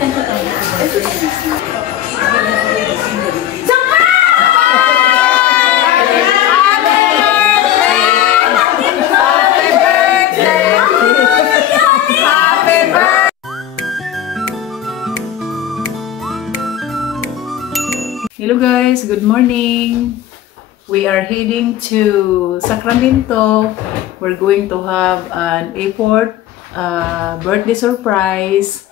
Hello guys, good morning. We are heading to Sacramento. We're going to have an airport birthday surprise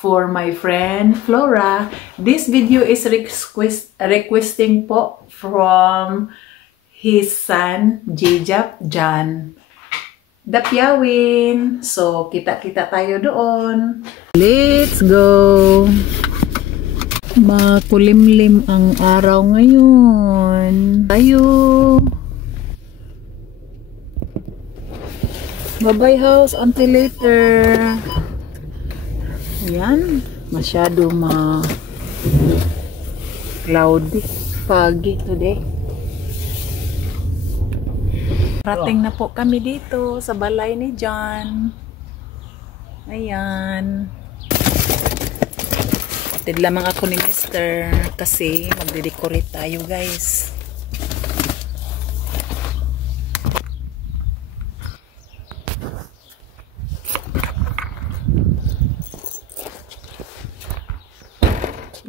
for my friend Flora. This video is requesting po from his son, Jejap Jan Dapyawin. So, kita-kita tayo doon. Let's go! Makulimlim ang araw ngayon. Tayo! Bye-bye house, until later. Ayan, masyado cloudy, foggy today. Rating na po kami dito sa balay ni John. Ayan. Atid lamang ako ni Mr. kasi magde-decorate tayo guys.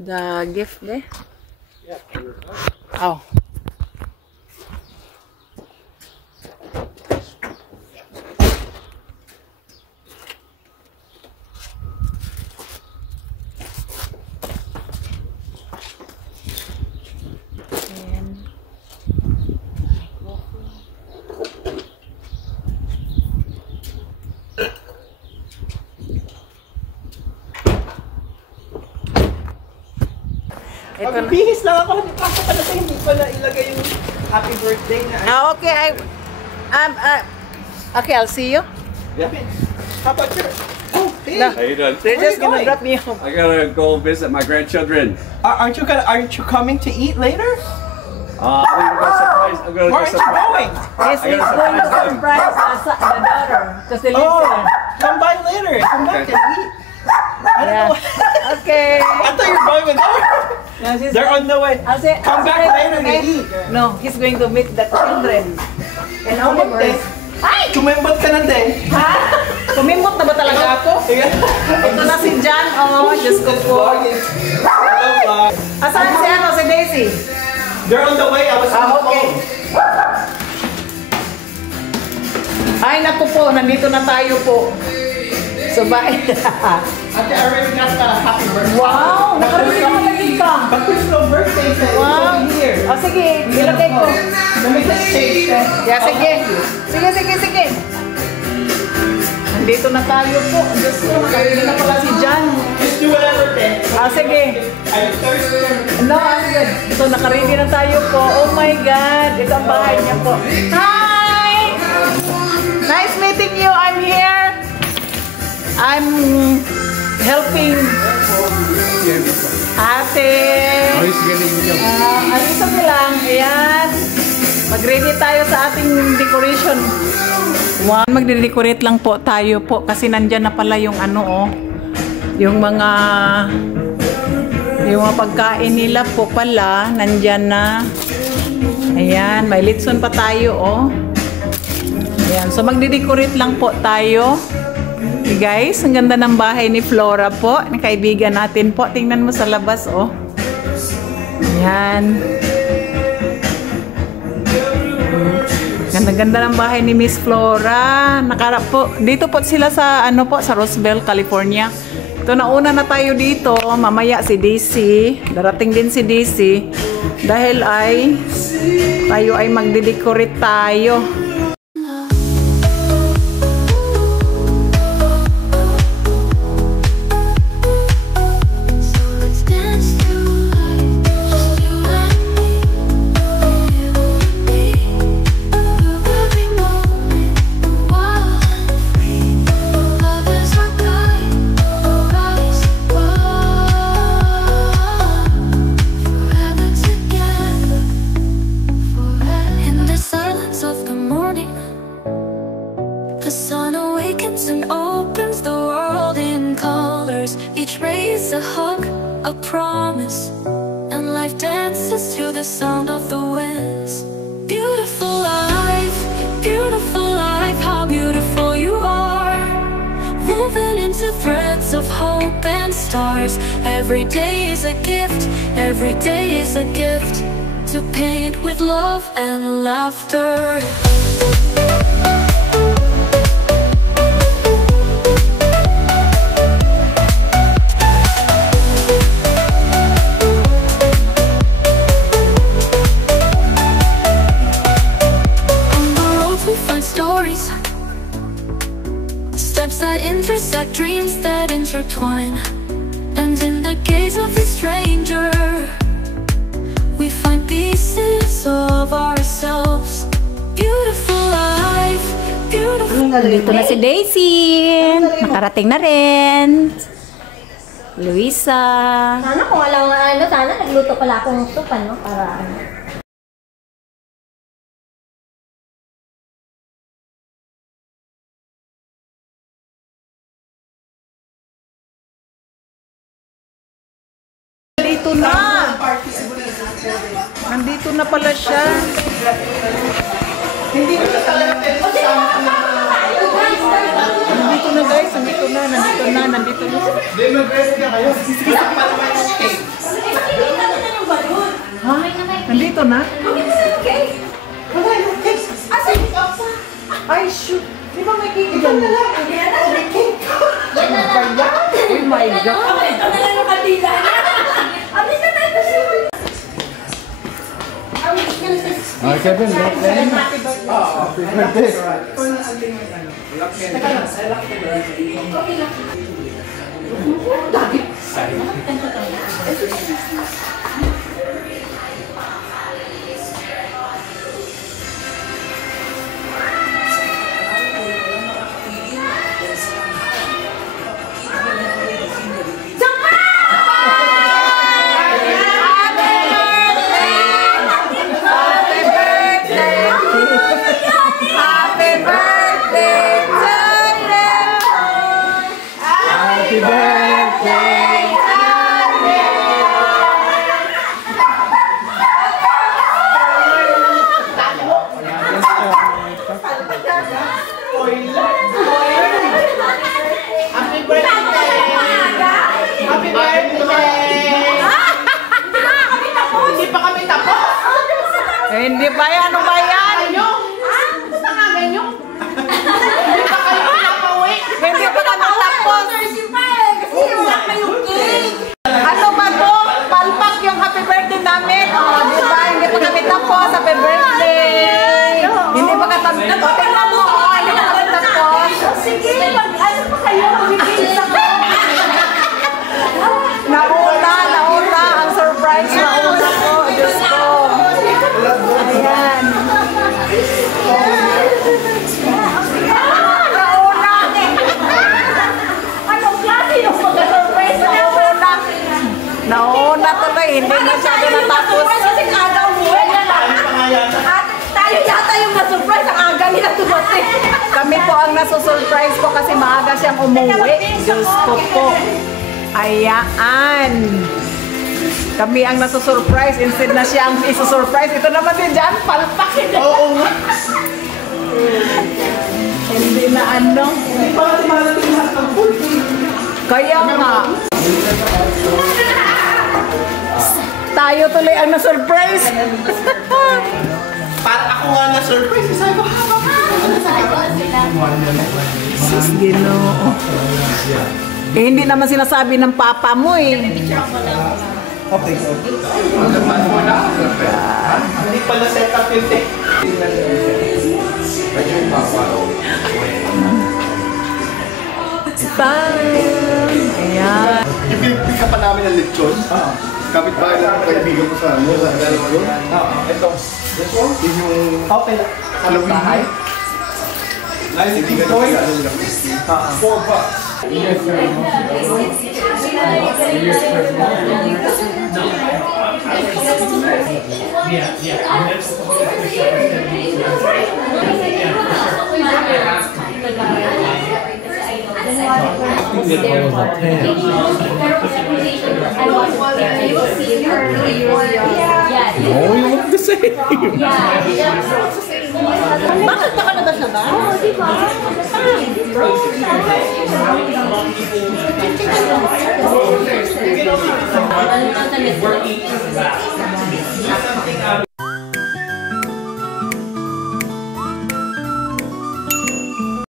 The gift there? Yeah. Oh. Magbihis lang ako, hindi pa ako pala sa hindi pala ilagay yung happy birthday na. Okay, okay, I'll see you. Yeah. How about your... Oh, hey. No. How you doing? They're just gonna drop me off. I gotta go visit my grandchildren. Aren't you coming to eat later? I'm gonna go surprise. I'm gonna Where go aren't you surprise. going? Yes, he's going to surprise the daughter because they live Oh, there. come by later. Come back and eat. I don't know. Okay. I thought you were going with her. No, They're on the way. I'll say, Come back later to eat. No, he's going to meet the children. And Oliver. Ay! Kumembot ka na din. Ha? Kumimbot na ba talaga ako? Ito na si John. Oh, Diyos ko po. Asan si si Daisy? They're on the way. I was on the Okay. Ay, naku po. Nandito na tayo po. So, bye. Ate, I already got the happy birthday. Wow! Nakarinig naman lagi ka. But there's no birthday thing. Wow! It's here. Oh, sige. Ilagay ko. Let me just taste it. Yeah, sige. Sige. Nandito na tayo po. Diyos ko, nakarinig na pala si John. Just do whatever, Ted. Sige. I'm thirsty. No, I'm good. So, nakaready na tayo po. Oh my God. Ito ang bahay niya po. Hi! Nice meeting you. I'm here. I'm helping ate. Ayos ko lang. Ayan. Mag-ready tayo sa ating decoration. Wow. Magde-decorate lang po tayo po kasi nandyan na pala yung ano yung mga pagkain nila po pala nandyan na. Ayan, may litson pa tayo Ayan, so magde-decorate lang po tayo. Okay guys, ang ganda ng bahay ni Flora po, ng kaibigan natin po. Tingnan mo sa labas Ayan. Ganda-ganda ng bahay ni Miss Flora. Nakarap po. Dito po sila sa sa Roseville, California. Ito nauna na tayo dito. Mamaya si Daisy. Darating din si Daisy. Dahil tayo ay magde-decorate tayo. Of the morning. a hug, a promise, and life dances to the sound of the winds. Beautiful life, how beautiful you are. Woven into threads of hope and stars. Every day is a gift, every day is a gift, to paint with love and laughter. Stories, steps that intersect, dreams that intertwine. And in the gaze of a stranger, we find pieces of ourselves. Beautiful life, beautiful. Dito na si Daisy. Nakarating na rin. Luisa. Sana kung alam nga sana nagluto pala akong soup, para Nandito na. Nandito na pala siya. Nandito na guys. Nandito na. Ha? Nandito na? Ay, shoot. Di ba may cake dyan? May cake. Oh my God. ito na lang yung kandila niya. Kevin, Hindi ba yan? Ano ba yan? Punta nga ganyo. Hindi pa kayo pinapauwi. Hindi pa kami tapos. Kasi wala kayong cake. Ano ba to? Palpak yung happy birthday namin. Oh, di ba? Hindi pa kami tapos. Happy birthday. Hindi pa kami tapos. Tingnan mo. Oh, hindi pa kami tapos. Sige, ano pa kayo? Mag-ibig ako. Nauna. Ang surprise nauna ko. Diyos ko. Ayan. Anong klase yung mag-surprise na Nauna tuloy. Hindi masyado natapos. Kasi aga umuwi na lang. At tayo yata yung na-surprise. Ang aga nila tumating. Kami po ang nasusurprise po kasi maaga siyang umuwi. Diyos ko po. Ayan. Kami ang nasusurprise instead na siya ang isusurprise. Ito naman din dyan, palpak. Oo nga. Hindi na ano. Hindi pa natin malating lahat ng food. Kaya nga. Tayo tuloy ang nasurprise. Para ako nga na-surprise. Sabi ko, Sus, Ginoo. Eh, hindi naman sinasabi ng papa mo eh. okay. Hindi pala set up yung tech. Bye! Ayan. Ipinipig ka pa namin ng lechon. Kapit-bahay lang ang kaibigan ko sa ano, sa lechon. Ito. This one? Yun yung Okay. Halloween. Hindi ka naman ano nila. Oh, you look the same. Bakit nakalabas na ba? Oo, di ba?